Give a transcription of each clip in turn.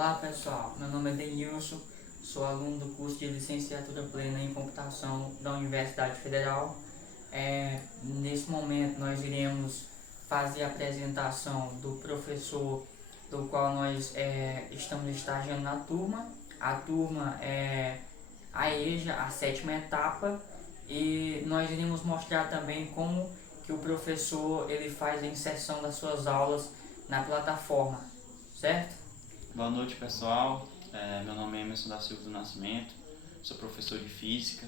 Olá pessoal, meu nome é Denilson, sou aluno do curso de Licenciatura Plena em Computação da Universidade Federal. Nesse momento nós iremos fazer a apresentação do professor do qual nós estamos estagiando na turma. A turma é a EJA, a sétima etapa, e nós iremos mostrar também como que o professor ele faz a inserção das suas aulas na plataforma, certo? Boa noite, pessoal. Meu nome é Emerson da Silva do Nascimento, sou professor de Física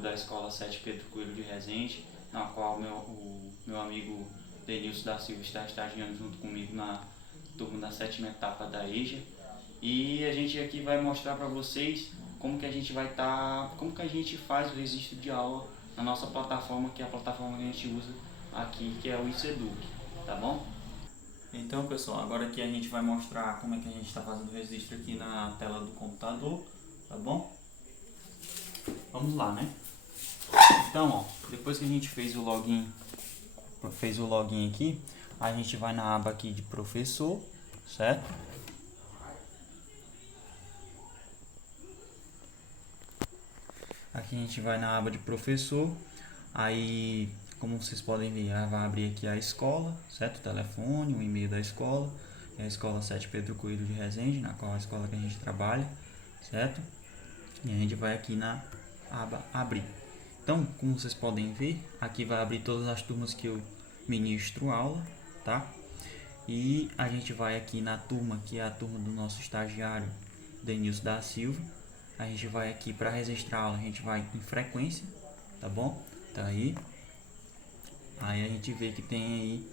da Escola 7 Pedro Coelho de Resende, na qual o meu amigo Denilson da Silva está estagiando junto comigo na turma da sétima etapa da EJA. E a gente aqui vai mostrar para vocês como que a gente faz o registro de aula na nossa plataforma, que é a plataforma que a gente usa aqui, que é o ICEDUC, tá bom? Então, pessoal, agora aqui a gente vai mostrar como é que a gente está fazendo o registro aqui na tela do computador, tá bom? Vamos lá, né? Então, ó, depois que a gente fez o login aqui, a gente vai na aba aqui de professor, certo? Aqui a gente vai na aba de professor, aí, como vocês podem ver, ela vai abrir aqui a escola, certo? O telefone, o e-mail da escola, é a Escola 7 Pedro Coelho de Resende, na qual é a escola que a gente trabalha, certo? E a gente vai aqui na aba abrir. Então, como vocês podem ver, aqui vai abrir todas as turmas que eu ministro aula, tá? E a gente vai aqui na turma, que é a turma do nosso estagiário Denilson da Silva. A gente vai aqui para registrar a aula, a gente vai em frequência, tá bom? Tá aí. Aí a gente vê que tem aí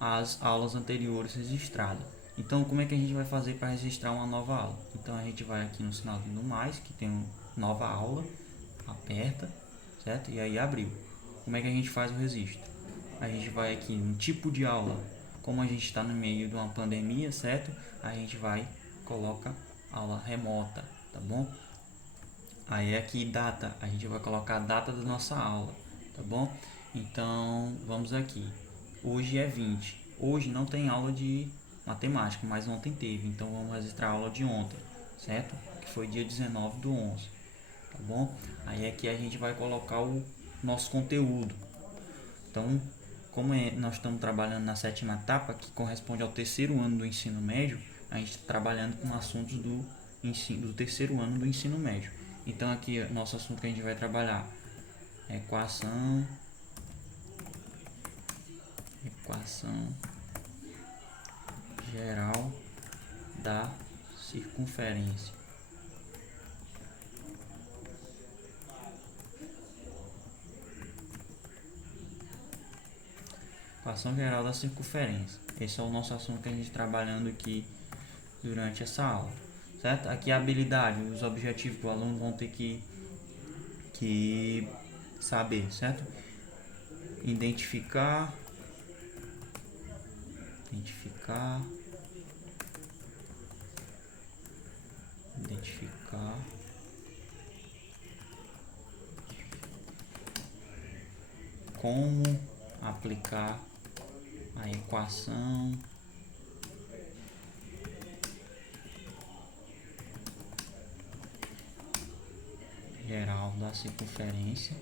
as aulas anteriores registradas. Então, como é que a gente vai fazer para registrar uma nova aula? Então, a gente vai aqui no sinalzinho do mais, que tem uma nova aula, aperta, certo? E aí abriu. Como é que a gente faz o registro? A gente vai aqui no tipo de aula, como a gente está no meio de uma pandemia, certo? A gente vai, coloca aula remota, tá bom? Aí aqui data, a gente vai colocar a data da nossa aula, tá bom? Então, vamos aqui. Hoje é 20. Hoje não tem aula de matemática, mas ontem teve. Então, vamos registrar a aula de ontem, certo? Que foi dia 19/11, tá bom? Aí aqui a gente vai colocar o nosso conteúdo. Então, nós estamos trabalhando na sétima etapa, que corresponde ao terceiro ano do ensino médio, a gente está trabalhando com assuntos do terceiro ano do ensino médio. Então, aqui, nosso assunto que a gente vai trabalhar é equação geral da circunferência. Equação geral da circunferência. Esse é o nosso assunto que a gente está trabalhando aqui durante essa aula, certo? Aqui a habilidade, os objetivos que o aluno vão ter que saber, certo? Identificar como aplicar a equação geral da circunferência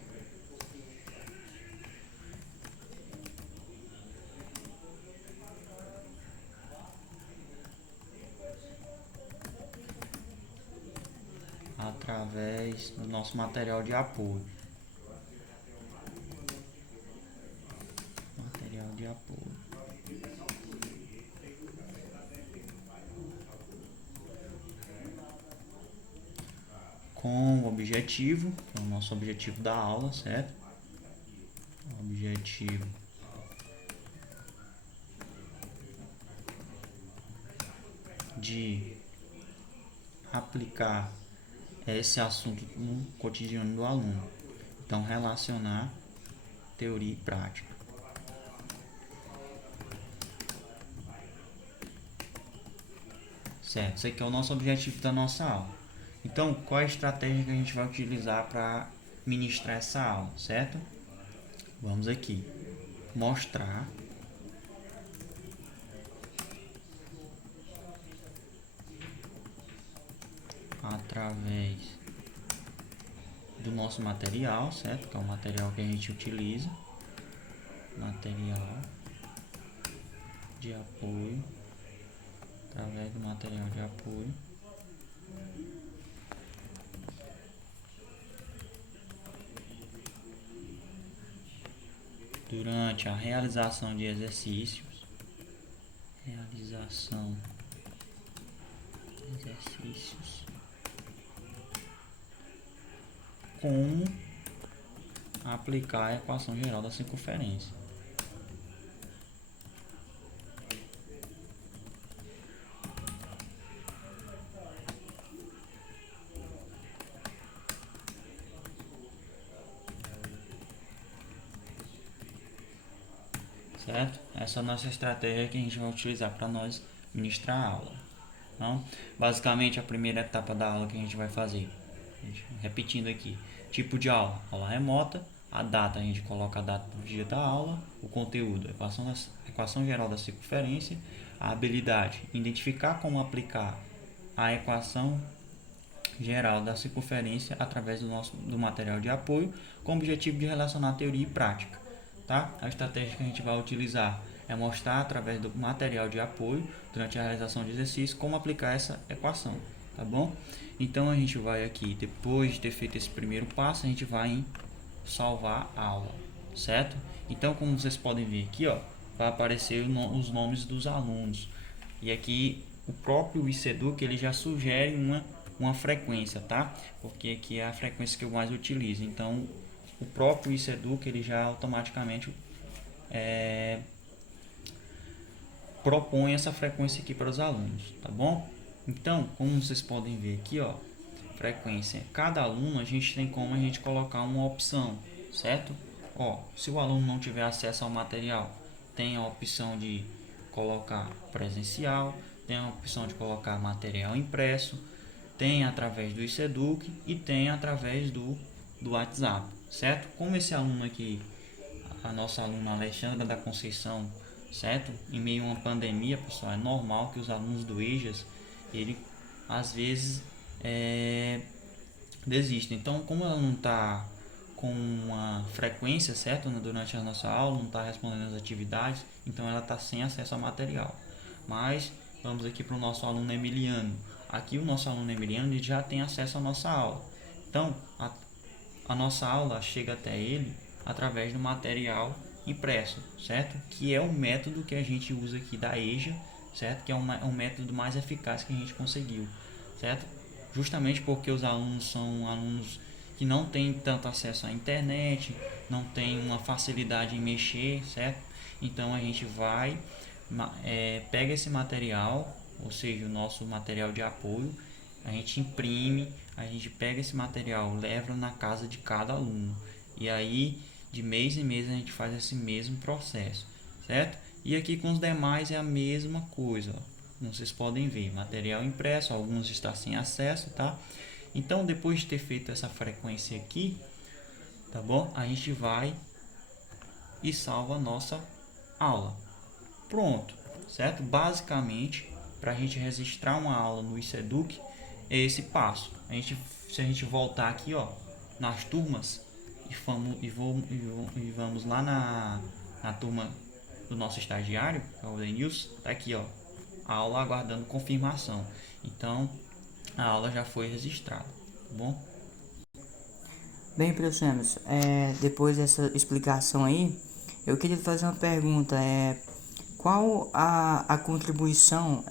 através do nosso material de apoio. Com o objetivo, que é o nosso objetivo da aula, certo? Objetivo de aplicar esse assunto no cotidiano do aluno. Então, relacionar teoria e prática. Certo, esse aqui é o nosso objetivo da nossa aula. Então, qual é a estratégia que a gente vai utilizar para ministrar essa aula, certo? Vamos aqui, através do nosso material, certo? Que é o material que a gente utiliza, material de apoio, através do material de apoio. Durante a realização de exercícios, como aplicar a equação geral da circunferência. Certo? Essa é a nossa estratégia que a gente vai utilizar para nós ministrar a aula. Então, basicamente, a primeira etapa da aula que a gente vai fazer, repetindo aqui, tipo de aula, aula remota, a data, a gente coloca a data do dia da aula, o conteúdo, equação geral da circunferência, a habilidade, identificar como aplicar a equação geral da circunferência através do material de apoio, com o objetivo de relacionar teoria e prática. Tá? A estratégia que a gente vai utilizar é mostrar através do material de apoio, durante a realização de exercício, como aplicar essa equação. Tá bom? Então a gente vai aqui, depois de ter feito esse primeiro passo, a gente vai em salvar a aula, certo? Então, como vocês podem ver aqui, ó, vai aparecer os nomes dos alunos. E aqui o próprio ICEDUC ele já sugere uma frequência, tá? Porque aqui é a frequência que eu mais utilizo. Então, o próprio ICEDUC ele já automaticamente propõe essa frequência aqui para os alunos, tá bom? Então, como vocês podem ver aqui, ó, frequência. Cada aluno a gente tem como a gente colocar uma opção, certo? Ó, se o aluno não tiver acesso ao material, tem a opção de colocar presencial, tem a opção de colocar material impresso, tem através do ICEDUC e tem através do WhatsApp, certo? Como esse aluno aqui, a nossa aluna Alexandra da Conceição, certo? Em meio a uma pandemia, pessoal, é normal que os alunos do EJAS, ele às vezes desistem. Então, como ela não está com uma frequência certa durante a nossa aula, não está respondendo as atividades, então ela está sem acesso ao material. Mas vamos aqui para o nosso aluno Emiliano. Aqui o nosso aluno Emiliano ele já tem acesso à nossa aula. Então, a nossa aula chega até ele através do material impresso, certo? Que é o método que a gente usa aqui da EJA, certo? Que é um método mais eficaz que a gente conseguiu, certo? Justamente porque os alunos são alunos que não têm tanto acesso à internet, não tem uma facilidade em mexer, certo? Então a gente vai, pega esse material, ou seja, o nosso material de apoio, a gente imprime, a gente pega esse material, leva na casa de cada aluno, e aí de mês em mês a gente faz esse mesmo processo, certo? E aqui com os demais é a mesma coisa, ó. Como vocês podem ver, material impresso, alguns estão sem acesso, tá? Então, depois de ter feito essa frequência aqui, tá bom? A gente vai e salva a nossa aula. Pronto, certo? Basicamente, para a gente registrar uma aula no ICEDUC, é esse passo. Se a gente voltar aqui, ó, nas turmas, e vamos lá na turma do nosso estagiário, que é o Denilson, tá aqui, ó, a aula aguardando confirmação. Então, a aula já foi registrada, tá bom? Bem, professor Emerson, depois dessa explicação aí, eu queria fazer uma pergunta. Qual a contribuição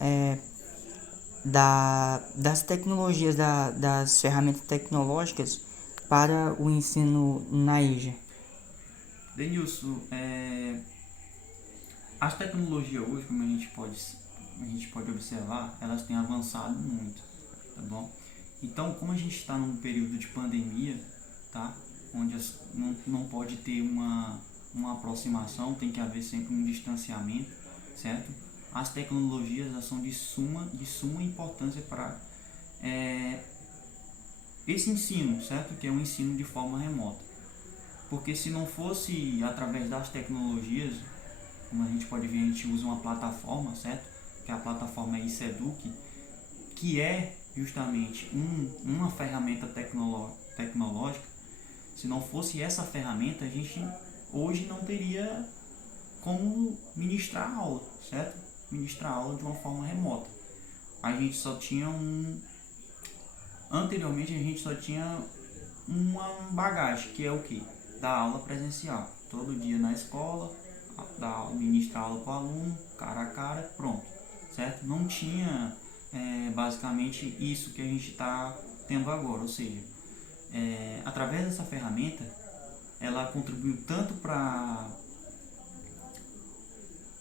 das tecnologias, das ferramentas tecnológicas para o ensino na EJA? Denilson, as tecnologias hoje, como a gente pode observar, elas têm avançado muito, tá bom? Então, como a gente está num período de pandemia, tá? Onde não pode ter uma aproximação, tem que haver sempre um distanciamento, certo? As tecnologias elas são de suma importância para esse ensino, certo? Que é um ensino de forma remota. Porque se não fosse através das tecnologias, como a gente pode ver, a gente usa uma plataforma, certo? Que a plataforma é ICEDUC, que é justamente uma ferramenta tecnológica, se não fosse essa ferramenta, a gente hoje não teria como ministrar aula, certo? Ministrar aula de uma forma remota. A gente só tinha anteriormente a gente só tinha uma bagagem, que é o que? Da aula presencial. Todo dia na escola, ministrar aula para o aluno, cara a cara, pronto, certo? Não tinha basicamente isso que a gente está tendo agora, ou seja, através dessa ferramenta, ela contribuiu tanto para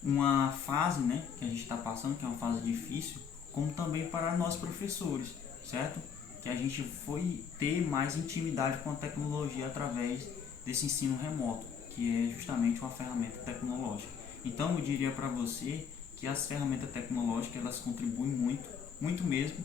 uma fase, né, que a gente está passando, que é uma fase difícil, como também para nós professores, certo? Que a gente foi ter mais intimidade com a tecnologia através desse ensino remoto, que é justamente uma ferramenta tecnológica. Então eu diria para você que as ferramentas tecnológicas elas contribuem muito, muito mesmo,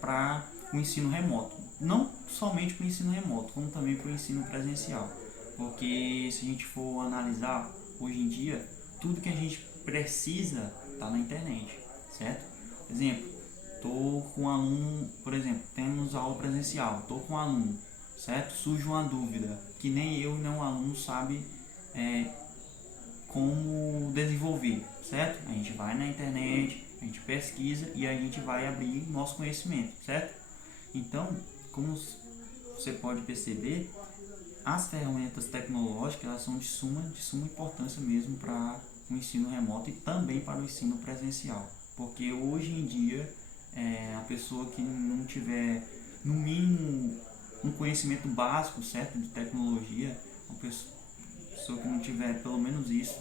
para o ensino remoto. Não somente para o ensino remoto, como também para o ensino presencial. Porque se a gente for analisar hoje em dia, tudo que a gente precisa está na internet, certo? Exemplo, estou com um aluno, por exemplo, temos aula presencial, estou com um aluno, certo? Surge uma dúvida que nem eu nem um aluno sabe como desenvolver, certo? A gente vai na internet, a gente pesquisa e a gente vai abrir nosso conhecimento, certo? Então, como você pode perceber, as ferramentas tecnológicas elas são de suma importância mesmo para o ensino remoto e também para o ensino presencial, porque hoje em dia a pessoa que não tiver no mínimo um conhecimento básico, certo, de tecnologia, uma pessoa que não tiver pelo menos isso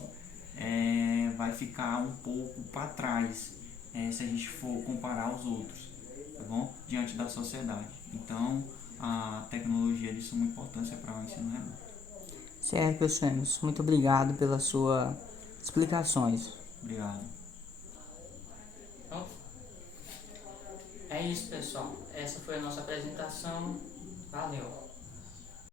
vai ficar um pouco para trás se a gente for comparar os outros, tá bom? Diante da sociedade. Então a tecnologia é de suma importância para o ensino remoto. Certo, professor Emerson. Muito obrigado pelas suas explicações. Obrigado. Então, é isso, pessoal. Essa foi a nossa apresentação. Valeu!